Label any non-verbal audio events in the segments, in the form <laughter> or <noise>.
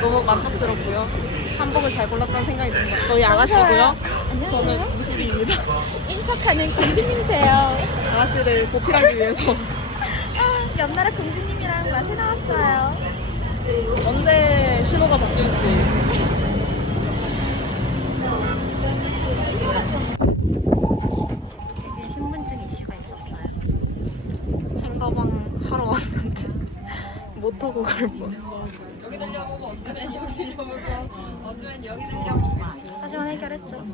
너무 만족스럽고요. 한복을 잘 골랐다는 생각이 듭니다. 저희 아가씨고요. 저는 무수비입니다. <laughs> 인척하는 공주님이세요. 아가씨를 보필하기 위해서 아, 옆나라 공주님이랑 맛에 나왔어요. 언제 신호가 바뀔지 이제 신분증 이슈가 있었어요. 생가방 하러 왔는데 <laughs> 못 타고 갈 뻔. 하지만 해결했죠.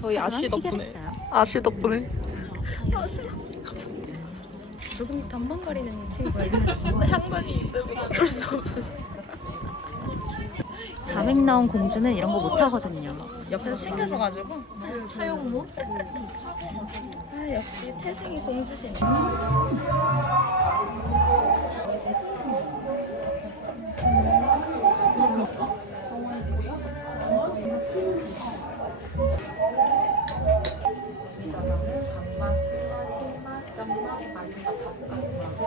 저희 아씨 덕분에. 해결했어요. 아씨 덕분에. 조금 덤벙거리는 친구예요. 향단이 때문에 어쩔 수 없어서. 자맥 나온 공주는 이런 거 못 하거든요. 옆에서 챙겨줘가지고. 차용모? 아, 역시 태생이 공주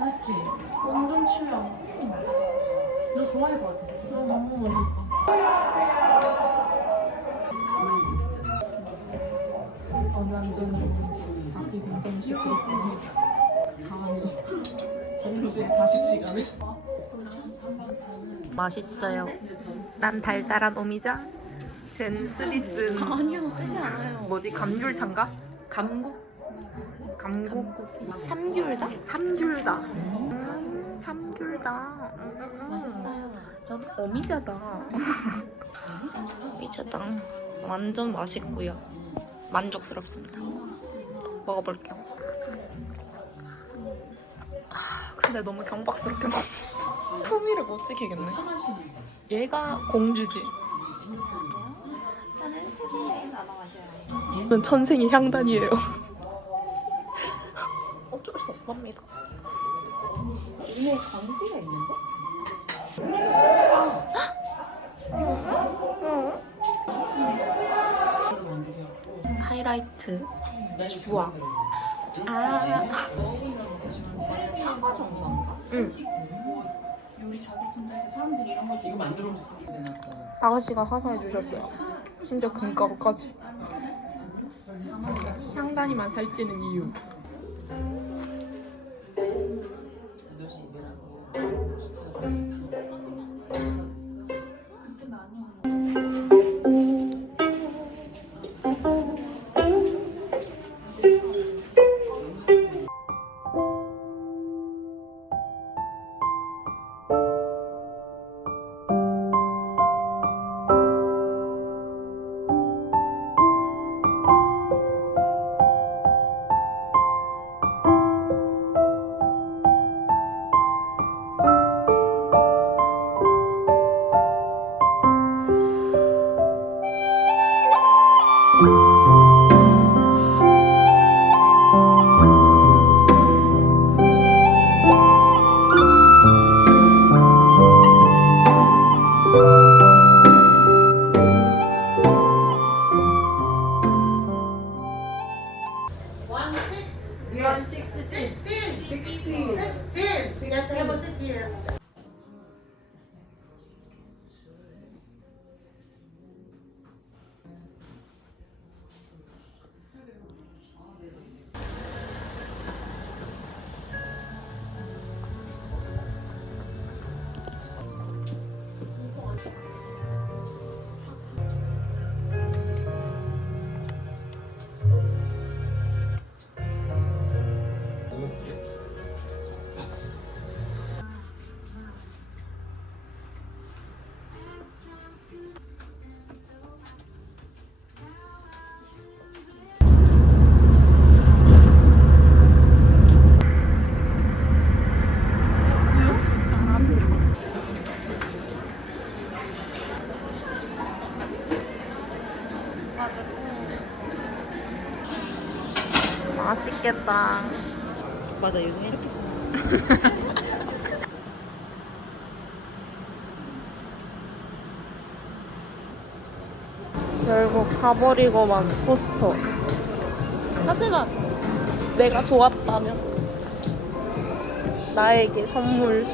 맛있지? 완전 취향. 너 좋아할 것 같았어. 너무 맛있다. 받기 굉장히 쉽게 시간에 맛있어요. 난 달달한 오미자. 젠 스리스. 아니요, 쓰지 않아요. 뭐지 감귤차인가? 감국? 감국 삼귤다? 삼귤다. 음, 삼귤다. 음, 음, 음. 맛있어요. 전 오미자다. 오미자다. 완전 맛있고요. 만족스럽습니다. 먹어볼게요. 아, 근데 너무 경박스럽게 먹. 품위를 못 지키겠네. 얘가 공주지. 저는 천생이 향단이에요. 없답니다. 이에 광띠가 있는데? 하이라이트 주아. 아, 사과 정도인가? 응. 우리 자기 분자에서 사람들이 이런 거 지금 만들어 줬어. 아가씨가 화사해 주셨어요. 심지어 금가루까지. 향단이만 살찌는 이유. Yes. 16. 16. 16. Yes, there was it here. 맛있겠다. 맞아 요즘 이렇게 <laughs> 결국 가버리고만 포스터. 하지만 내가 좋았다면 나에게 선물.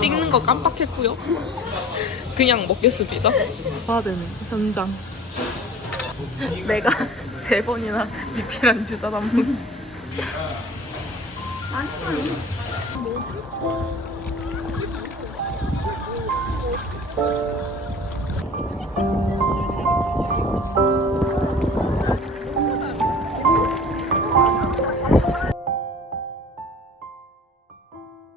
찍는 거 깜빡했고요. 그냥 먹겠습니다. 화되는 현장. <laughs> 내가 세 번이나 미피란 유자 단무지. 아니.